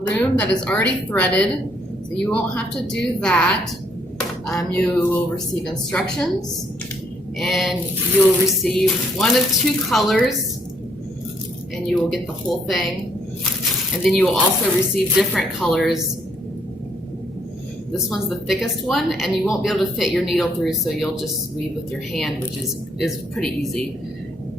loom that is already threaded, so you won't have to do that. You will receive instructions, and you'll receive one of two colors, and you will get the whole thing. And then you will also receive different colors. This one's the thickest one, and you won't be able to fit your needle through, so you'll just weave with your hand, which is pretty easy.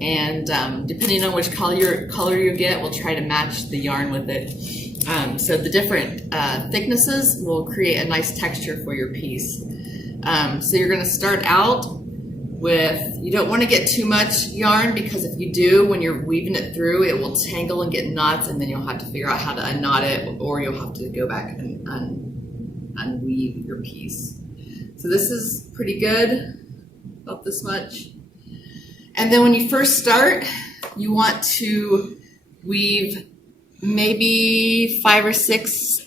And depending on which color you get, we'll try to match the yarn with it. So the different thicknesses will create a nice texture for your piece. So you're going to start out with, you don't want to get too much yarn, because if you do, when you're weaving it through, it will tangle and get knots, and then you'll have to figure out how to unknot it, or you'll have to go back and unweave your piece. So this is pretty good, about this much. And then when you first start, you want to weave maybe 5 or 6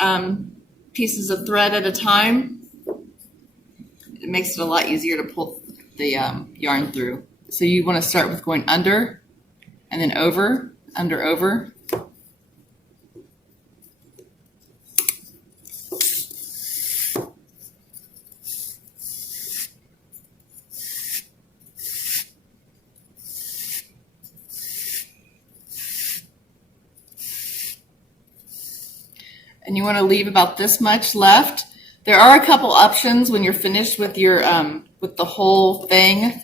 pieces of thread at a time. It makes it a lot easier to pull the yarn through. So you want to start with going under, and then over, under, over. And you want to leave about this much left. There are a couple options when you're finished with your with the whole thing.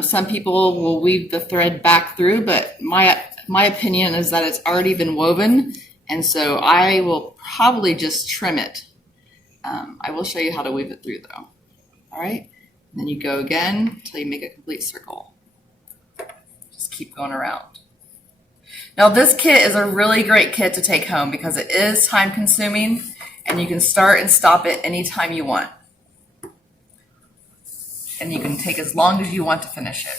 Some people will weave the thread back through, but my opinion is that it's already been woven, and so I will probably just trim it. I will show you how to weave it through though. All right, and then you go again until you make a complete circle. Just keep going around. Now this kit is a really great kit to take home because it is time consuming, and you can start and stop it anytime you want. And you can take as long as you want to finish it.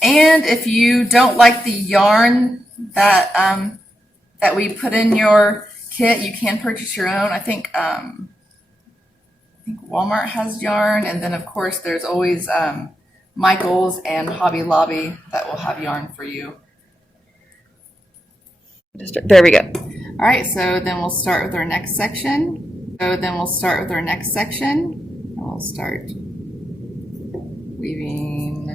And if you don't like the yarn that that we put in your kit, you can purchase your own. I think Walmart has yarn, and then of course there's always Michael's and Hobby Lobby that will have yarn for you. There we go. All right, so then we'll start with our next section. And we'll start weaving.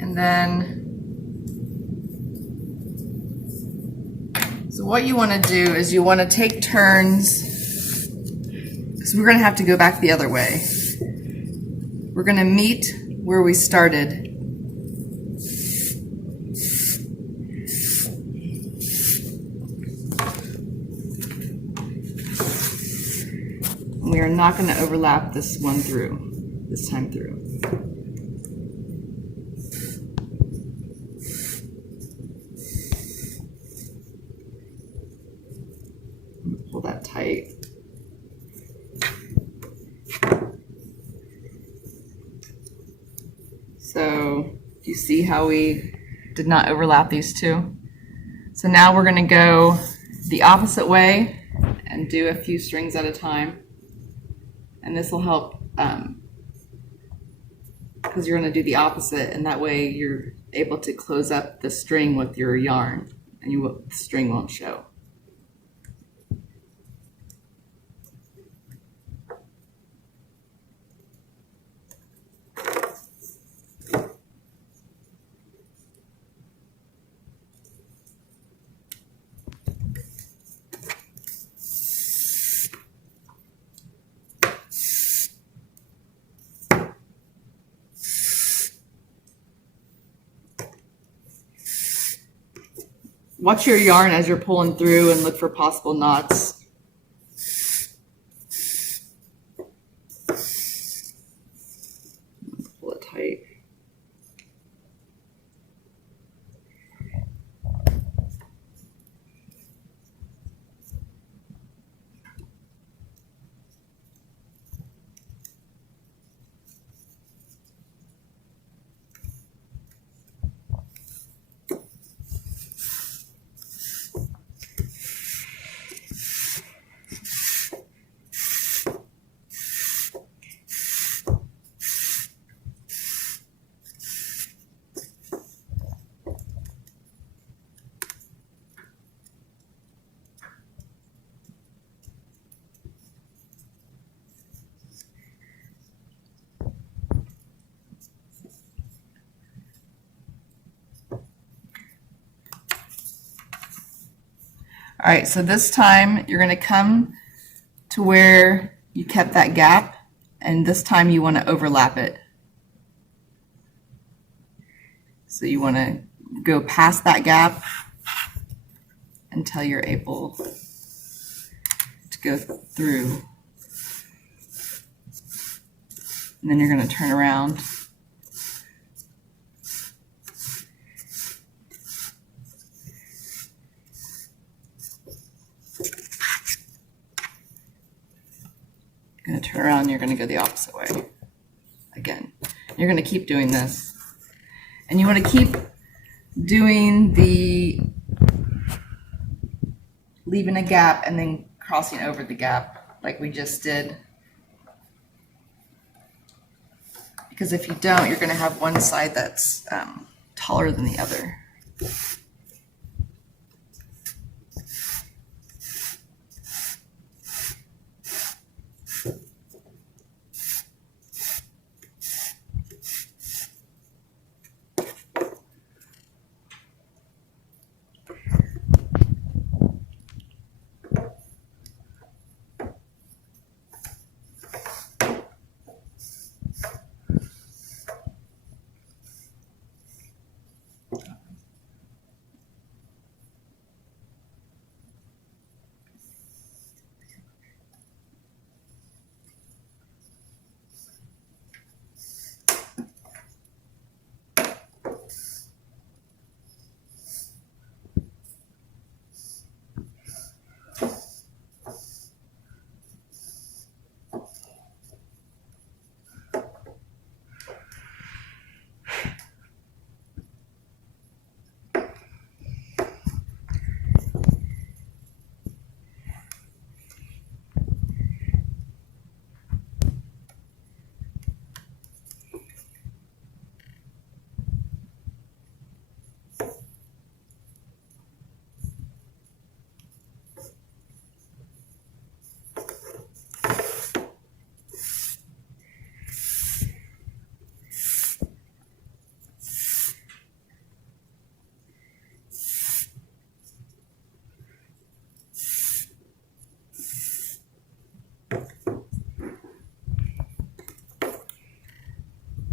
And then, so what you want to do is you want to take turns. So we're going to have to go back the other way. We're going to meet where we started. We are not going to overlap this time through. Pull that tight. So do you see how we did not overlap these two? So now we're going to go the opposite way and do a few strings at a time. And this will help because you're going to do the opposite, and that way you're able to close up the string with your yarn, and the string won't show. Watch your yarn as you're pulling through and look for possible knots. Pull it tight. All right, so this time you're going to come to where you kept that gap, and this time you want to overlap it. So you want to go past that gap until you're able to go through. And then you're going to turn around. You're going to turn around and you're going to go the opposite way. Again, you're going to keep doing this. And you want to keep doing the leaving a gap and then crossing over the gap like we just did. Because if you don't, you're going to have one side that's taller than the other.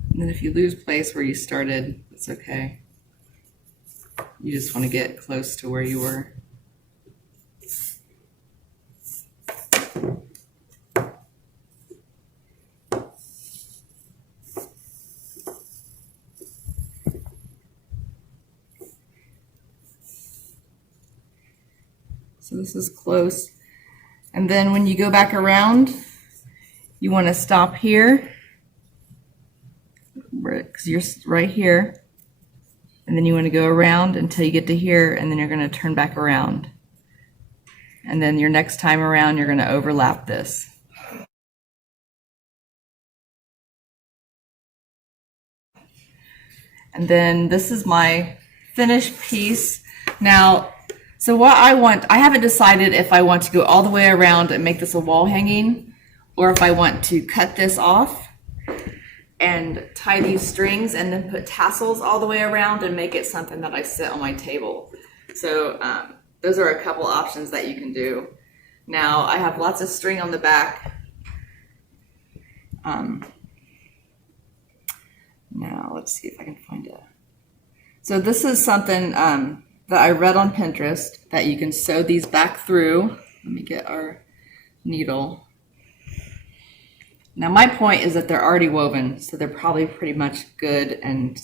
And then if you lose place where you started, it's okay. You just want to get close to where you were. So this is close. And then when you go back around, you want to stop here, because you're right here. And then you want to go around until you get to here, and then you're going to turn back around. And then your next time around, you're going to overlap this. And then this is my finished piece. Now, so what I haven't decided if I want to go all the way around and make this a wall hanging, or if I want to cut this off and tie these strings and then put tassels all the way around and make it something that I sit on my table. So those are a couple options that you can do. Now I have lots of string on the back. Now let's see if I can find it. So this is something that I read on Pinterest, that you can sew these back through. Let me get our needle. Now my point is that they're already woven, so they're probably pretty much good and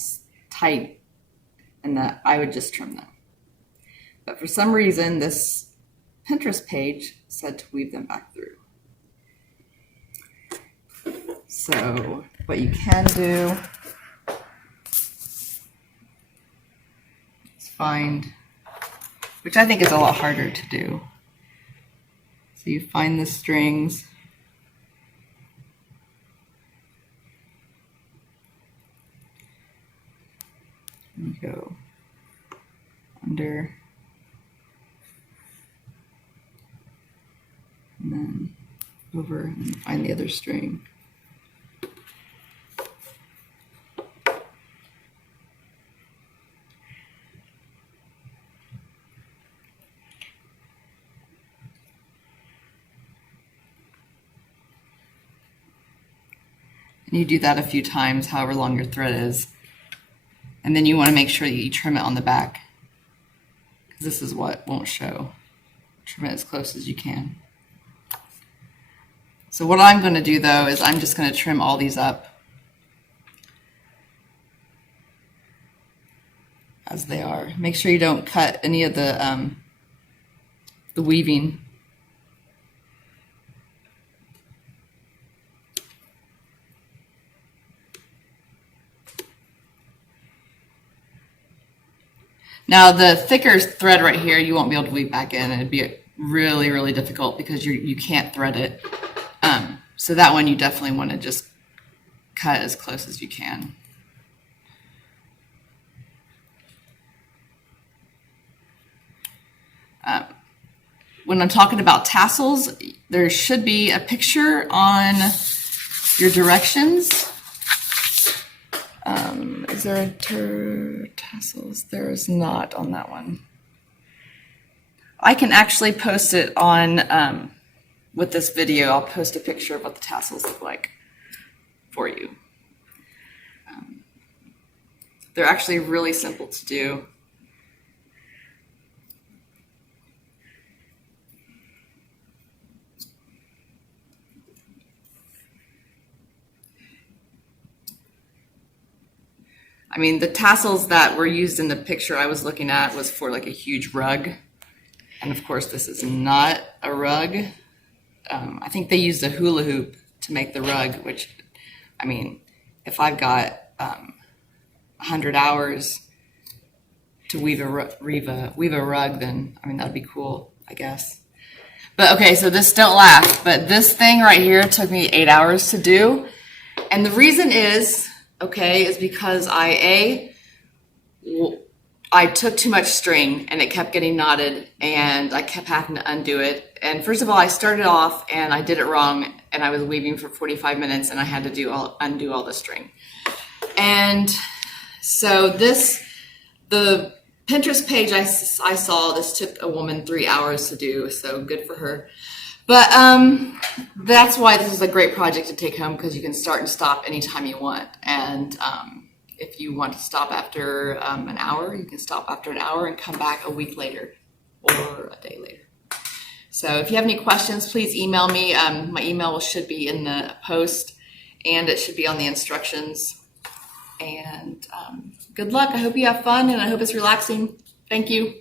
tight, and that I would just trim them. But for some reason, this Pinterest page said to weave them back through. So what you can do is find, which I think is a lot harder to do. So you find the strings, and you go under, and then over, and find the other string. And you do that a few times, however long your thread is. And then you want to make sure that you trim it on the back, because this is what won't show. Trim it as close as you can. So what I'm going to do though is I'm just going to trim all these up as they are. Make sure you don't cut any of the weaving. Now the thicker thread right here, you won't be able to weave back in. It'd be really, really difficult because you can't thread it. So that one you definitely want to just cut as close as you can. When I'm talking about tassels, there should be a picture on your directions. Is there a tassels? There is not on that one. I can actually post it on, with this video, I'll post a picture of what the tassels look like for you. They're actually really simple to do. I mean, the tassels that were used in the picture I was looking at was for like a huge rug. And of course, this is not a rug. I think they used a hula hoop to make the rug, which, I mean, if I've got 100 hours to weave a rug, then, I mean, that'd be cool, I guess. But okay, so this don't laugh, but this thing right here took me 8 hours to do. And the reason is, okay, is because I took too much string and it kept getting knotted and I kept having to undo it. And first of all, I started off and I did it wrong and I was weaving for 45 minutes and I had to undo all the string. And so the Pinterest page I saw, this took a woman 3 hours to do, so good for her. But that's why this is a great project to take home, because you can start and stop anytime you want. And if you want to stop after an hour, you can stop after an hour and come back a week later or a day later. So if you have any questions, please email me. My email should be in the post and it should be on the instructions. And good luck. I hope you have fun and I hope it's relaxing. Thank you.